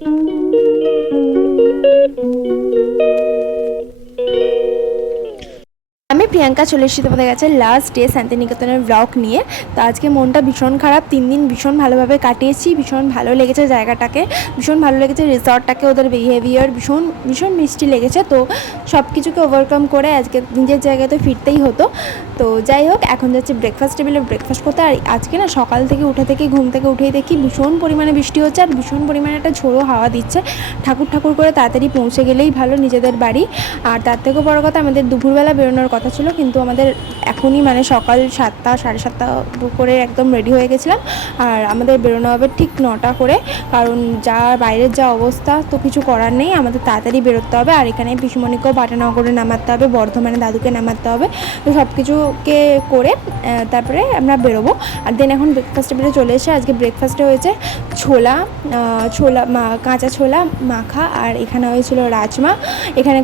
আমি প্রিয়াঙ্কা চলে এসেছি তোমাদের কাছে লাস্ট ডে শান্তিনিকেতনের ব্লগ নিয়ে। তো আজকে মনটা ভীষণ খারাপ, 3 দিন ভীষণ ভালোভাবে কাটিয়েছি, ভীষণ ভালো লেগেছে জায়গাটাকে, ভীষণ ভালো লেগেছে রিসর্টটাকে, ওদের বিহেভিয়ার ভীষণ ভীষণ মিষ্টি লেগেছে। তো সব কিছুকে ওভারকাম করে আজকে নিজের জায়গাতে ফিরতেই হতো। তো যাই হোক, এখন যাচ্ছি ব্রেকফাস্ট টেবিলে ব্রেকফাস্ট করতে। আর আজকে না সকাল থেকে ঘুম থেকে উঠেই দেখি ভীষণ পরিমাণে বৃষ্টি হচ্ছে আর ভীষণ পরিমাণে একটা ঝোড়ো হাওয়া দিচ্ছে। ঠাকুর করে তাড়াতাড়ি পৌঁছে গেলেই ভালো নিজেদের বাড়ি। আর তার থেকেও বড় কথা, আমাদের দুপুরবেলা বেরোনোর কথা ছিল, কিন্তু আমাদের এখনই মানে সকাল 7টা 7:30 করে একদম রেডি হয়ে গেছিলাম। আর আমাদের বেরোনো হবে ঠিক 9টা করে, কারণ যা বাইরের যা অবস্থা, তো কিছু করার নেই, আমাদের তাড়াতাড়ি বেরোতে হবে। আর এখানে পিসুমণিকেও বাটানগরে নামাতে হবে, বর্ধমানে দাদুকে নামাতে হবে। তো সব কিছুকে করে তারপরে আমরা বেরোবো। আর দেন এখন ব্রেকফাস্ট টেবিলে চলে এসে আজকে ব্রেকফাস্টে হয়েছে ছোলা কাঁচা ছোলা মাখা, আর এখানে হয়েছিল রাজমা, এখানে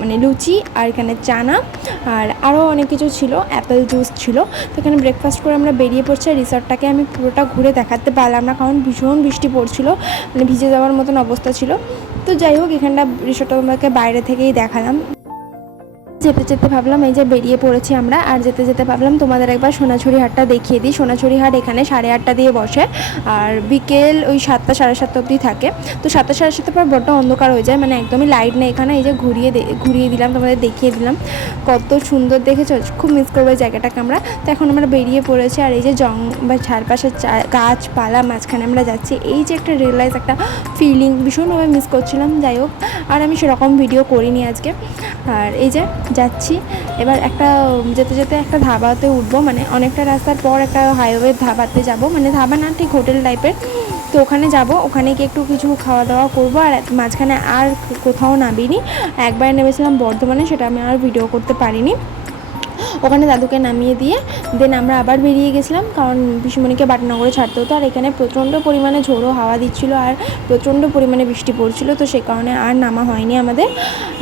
মানে লুচি, আর এখানে চানা, আর আরও অনেক কিছু ছিল, অ্যাপেল জুস ছিল। তো এখানে ব্রেকফাস্ট করে আমরা বেরিয়ে পড়ছি। রিসর্টটাকে আমি পুরোটা ঘুরে দেখাতে পারলাম না, কারণ ভীষণ বৃষ্টি পড়ছিল, মানে ভিজে যাওয়ার মতন অবস্থা ছিল। তো যাই হোক, এখানটা রিসর্টটা তোমাকে বাইরে থেকেই দেখালাম। যেতে যেতে ভাবলাম এই যে বেরিয়ে পড়েছি আমরা, আর যেতে যেতে ভাবলাম তোমাদের একবার সোনাঝুরি হাটটা দেখিয়ে দিই। সোনাঝুরি হাট এখানে 8:30 দিয়ে বসে, আর বিকেল ওই 7টা 7:30 অবধি থাকে। তো 7টা 7:30 পর বড্ড অন্ধকার হয়ে যায়, মানে একদমই লাইট নেই এখানে। এই যে ঘুরিয়ে দিলাম, তোমাদের দেখিয়ে দিলাম, কত সুন্দর দেখেছো, খুব মিস করবো এই জায়গাটাকে আমরা। তো এখন আমরা বেরিয়ে পড়েছি, আর এই যে চারপাশে গাছপালা মাঝখানে আমরা যাচ্ছি, এই যে একটা রিয়েলাইজ একটা ফিলিং ভীষণভাবে মিস করছিলাম। যাই হোক, আর আমি সেরকম ভিডিও করিনি আজকে। আর এই যে যাচ্ছি এবার যেতে যেতে একটা ধাবাতে উঠবো, মানে অনেকটা রাস্তার পর একটা হাইওয়ে ধাবাতে যাব, মানে ধাবা না ঠিক হোটেল টাইপের। তো ওখানে যাব, ওখানে গিয়ে একটু কিছু খাওয়া দাওয়া করবো। আর মাঝখানে আর কোথাও নামিনি, একবার নেমেছিলাম বর্ধমানে, সেটা আমি আর ভিডিও করতে পারিনি। ওখানে দাদুকে নামিয়ে দিয়ে দেন আমরা আবার বেরিয়ে গেছিলাম, কারণ পিসুমণিকে বাটানগরে ছাড়তে হতো। আর এখানে প্রচণ্ড পরিমাণে ঝোড়ো হাওয়া দিচ্ছিলো আর প্রচণ্ড পরিমাণে বৃষ্টি পড়ছিল, তো সে কারণে আর নামা হয়নি আমাদের।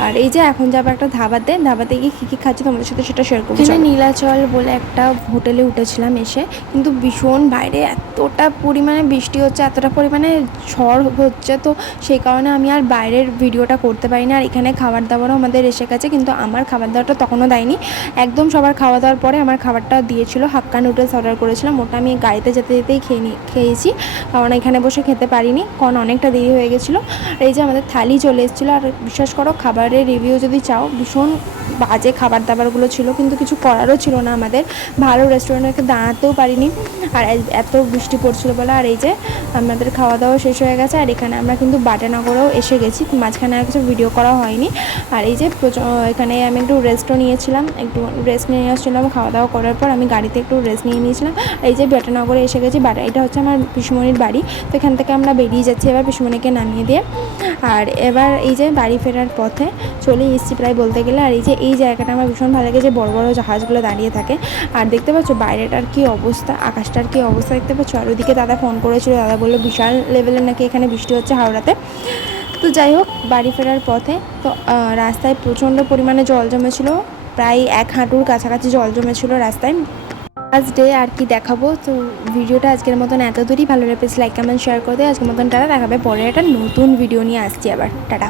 আর এই যে এখন যাবো একটা ধাবাতে গিয়ে কী খাচ্ছি তোমাদের সাথে সেটা শেয়ার করছি। নীলাচল বলে একটা হোটেলে উঠেছিলাম এসে, কিন্তু ভীষণ বাইরে এতটা পরিমাণে বৃষ্টি হচ্ছে, এতটা পরিমাণে ঝড় হচ্ছে, তো সেই কারণে আমি আর বাইরের ভিডিওটা করতে পারি না। আর এখানে খাবার দাবারও আমাদের এসে গেছে, কিন্তু আমার খাবার দাবারটা তখনও দেয়নি। একদম সবার খাওয়া দাওয়ার পরে আমার খাবারটা দিয়েছিল, হাক্কা নুডলস অর্ডার করেছিলাম, ওটা আমি গাড়িতে যেতেই খেয়েছি, কারণ এখানে বসে খেতে পারিনি, কারণ অনেকটা দেরি হয়ে গেছিলো। আর এই যে আমাদের থালি চলে এসেছিলো, আর বিশ্বাস করো খাবারের রিভিউ যদি চাও, ভীষণ বাজে খাবার দাবারগুলো ছিল, কিন্তু কিছু করারও ছিল না আমাদের, ভালো রেস্টুরেন্টে দাঁড়াতেও পারিনি, আর এত বৃষ্টি পড়ছিল বলে। আর এই যে আমাদের খাওয়া দাওয়া শেষ হয়ে গেছে, আর এখানে আমরা কিন্তু বাটানগরেও এসে গেছি, মাঝখানে আর কিছু ভিডিও করা হয়নি। আর এই যে এখানে আমি একটু রেস্টও নিয়েছিলাম, একটু রেস্ট নিয়ে আসছিলাম খাওয়া দাওয়া করার পর, আমি গাড়িতে একটু রেস্ট নিয়ে নিয়েছিলাম। এই যে বাটানগরে এসে গেছি, এটা হচ্ছে আমার পিসুমণির বাড়ি। তো এখান থেকে আমরা বেরিয়ে যাচ্ছি এবার পিসুমণিকে নামিয়ে দিয়ে। আর এবার এই যে বাড়ি ফেরার পথে চলে এসেছি প্রায় বলতে গেলে। আর এই জায়গাটা আমার ভীষণ ভালো লাগে, যে বড় বড় জাহাজগুলো দাঁড়িয়ে থাকে। আর দেখতে পাচ্ছ বাইরেটার কী অবস্থা, আকাশটার কী অবস্থা দেখতে পাচ্ছ। আর ওইদিকে দাদা ফোন করেছিল, দাদা বললো বিশাল লেভেলের নাকি এখানে বৃষ্টি হচ্ছে হাওড়াতে। তো যাই হোক, বাড়ি ফেরার পথে তো রাস্তায় প্রচণ্ড পরিমাণে জল জমেছিল, প্রায় 1 হাঁটুর কাছাকাছি জল জমেছিল রাস্তায়। ফার্স্ট ডে আর কি দেখাবো। তো ভিডিওটা আজকের মতন এত দূরই, ভালো লাগে প্লিজ লাইক কমেন্ট শেয়ার করে দেয়। আজকের মতন টাটা, দেখাবে পরে একটা নতুন ভিডিও নিয়ে আসছি আবার, টাটা।